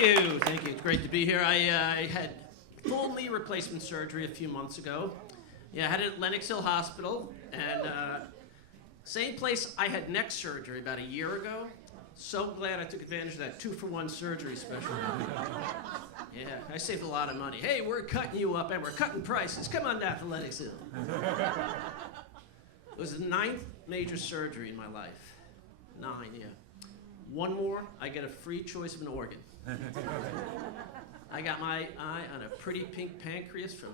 you. Thank you. It's great to be here. I had full knee replacement surgery a few months ago. Yeah, I had it at Lenox Hill Hospital, and same place I had neck surgery about a year ago. So glad I took advantage of that 2-for-1 surgery special. Yeah, I saved a lot of money. Hey, we're cutting you up, and we're cutting prices. Come on down to Lenox Hill. It was the 9th major surgery in my life. 9, yeah. One more, I get a free choice of an organ. I got my eye on a pretty pink pancreas from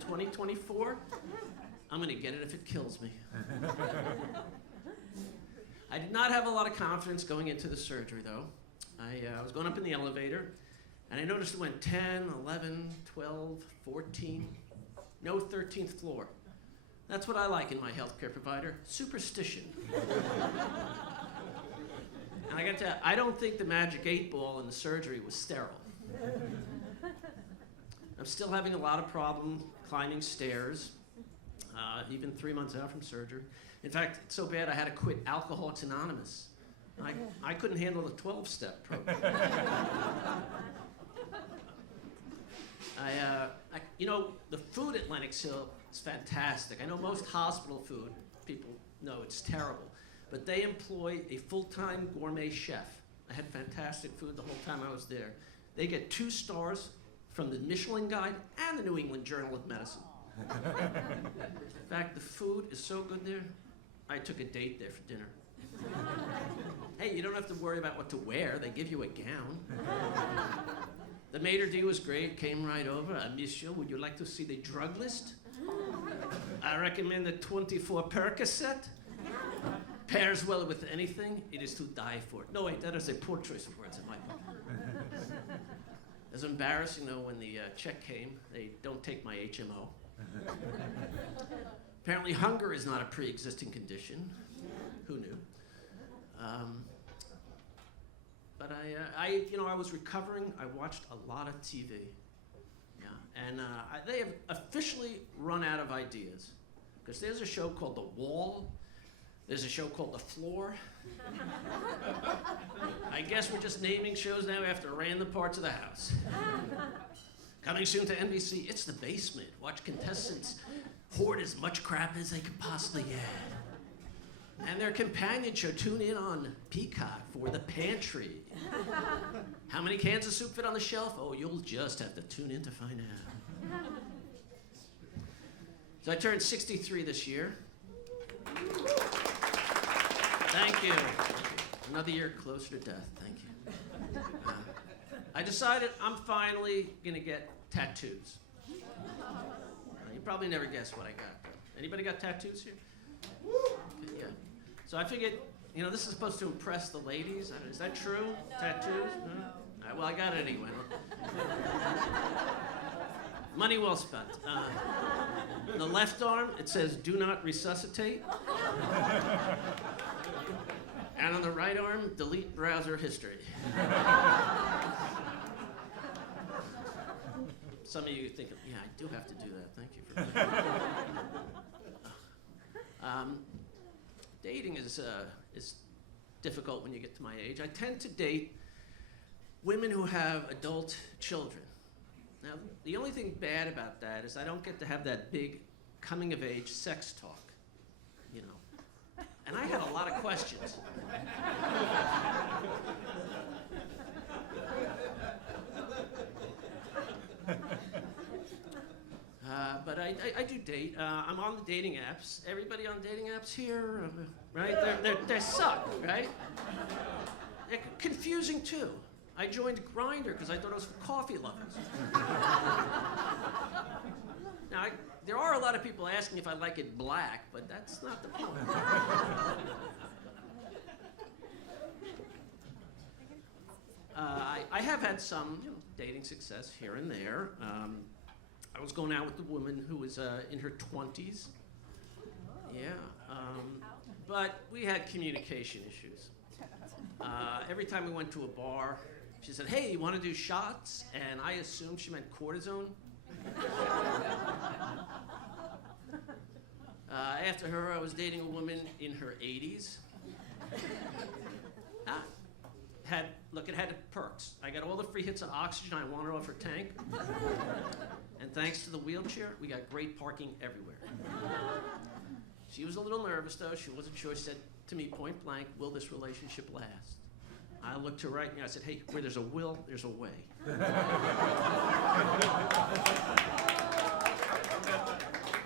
2024. I'm gonna get it if it kills me. I did not have a lot of confidence going into the surgery though. I was going up in the elevator and I noticed it went 10, 11, 12, 14, no 13th floor. That's what I like in my healthcare provider, superstition. And I got to tell you, I don't think the magic 8-ball in the surgery was sterile. I'm still having a lot of problem climbing stairs, even 3 months out from surgery. In fact, it's so bad I had to quit Alcoholics Anonymous. I couldn't handle the 12-step program. You know, the food at Lenox Hill is fantastic. I know most hospital food, people know it's terrible. But they employ a full-time gourmet chef. I had fantastic food the whole time I was there. They get 2 stars from the Michelin Guide and the New England Journal of Medicine. In fact, the food is so good there, I took a date there for dinner. Hey, you don't have to worry about what to wear. They give you a gown. The maitre d' was great, came right over. Monsieur, would you like to see the drug list? I recommend the 24 Percocet. Pairs well with anything, it is to die for. No, wait, that is a poor choice of words in my book. It was embarrassing, though, when the check came. They don't take my HMO. Apparently, hunger is not a pre-existing condition. Who knew? But I was recovering. I watched a lot of TV. Yeah, and they have officially run out of ideas. Because there's a show called The Wall. There's a show called The Floor. I guess we're just naming shows now after random parts of the house. Coming soon to NBC, it's The Basement. Watch contestants hoard as much crap as they can possibly get. And their companion show, tune in on Peacock for The Pantry. How many cans of soup fit on the shelf? Oh, you'll just have to tune in to find out. So I turned 63 this year. Thank you. Another year closer to death. Thank you. I decided I'm finally going to get tattoos. You probably never guessed what I got. Anybody got tattoos here? Okay, yeah. So I figured, you know, this is supposed to impress the ladies. Is that true? No. Tattoos? No? All right, well, I got it anyway. Money well spent. The left arm, it says, "Do not resuscitate." And on the right arm, delete browser history. Some of you think, yeah, I do have to do that. Thank you for that. Dating is difficult when you get to my age. I tend to date women who have adult children. Now, the only thing bad about that is I don't get to have that big coming-of-age sex talk, you know. And I had a lot of questions. But I do date. I'm on the dating apps. Everybody on dating apps here, right? They suck, right? They're confusing too. I joined Grindr because I thought it was for coffee lovers. Now, there are a lot of people asking if I like it black, but that's not the point. I have had some dating success here and there. I was going out with a woman who was in her 20s. Yeah. But we had communication issues. Every time we went to a bar, she said, "Hey, you want to do shots?" And I assumed she meant cortisone. After her, I was dating a woman in her 80s. Had look, it had perks. I got all the free hits of oxygen I wanted off her tank. And thanks to the wheelchair, we got great parking everywhere. She was a little nervous, though. She wasn't sure. She said to me point blank, will this relationship last? I looked her right in the eye. I said, hey, where there's a will, there's a way.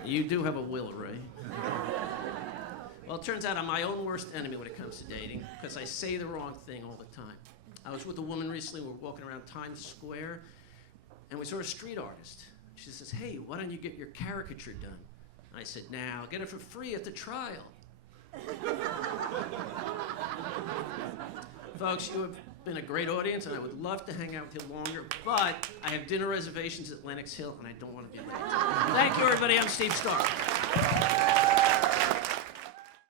You do have a will, Ray. Well, it turns out I'm my own worst enemy when it comes to dating because I say the wrong thing all the time. I was with a woman recently. We were walking around Times Square, and we saw a street artist. She says, hey, why don't you get your caricature done? I said, nah, I'll get it for free at the trial. Folks, you have been a great audience, and I would love to hang out with you longer, but I have dinner reservations at Lenox Hill, and I don't want to be late. Thank you, everybody. I'm Steve Starr.